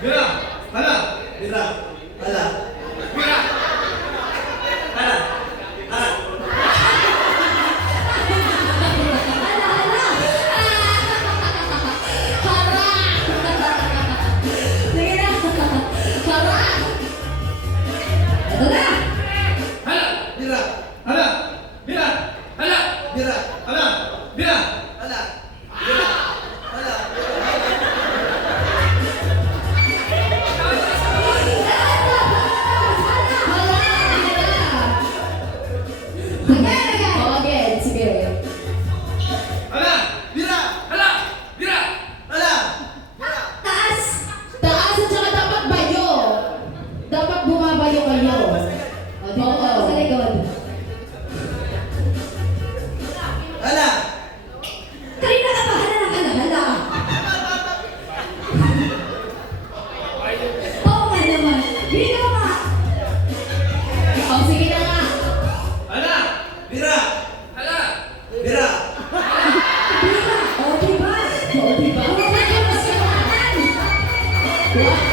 Bira! Hala! Bira. Hala. Bira! Hala. Hala. Sige na. Hara. Ito na. Hala! Bira. Hala! Bira! Hala! Bira. Hala! Bira! Hala. Bira. Hala. Again. Sige. Hala! Bira. Hala! Bira! Hala. Bira. Taas. Taas at saka dapat bayo. Dapat bumabayo kayo. O, dito ka sa likod. Hala. Kanina ka pa, hala. Oo nga naman. Dito ka. O, sige na nga. Hala! Bira. Hala! Bira. Diba? O, diba? O, diba? Wala ka masirahan. Wow.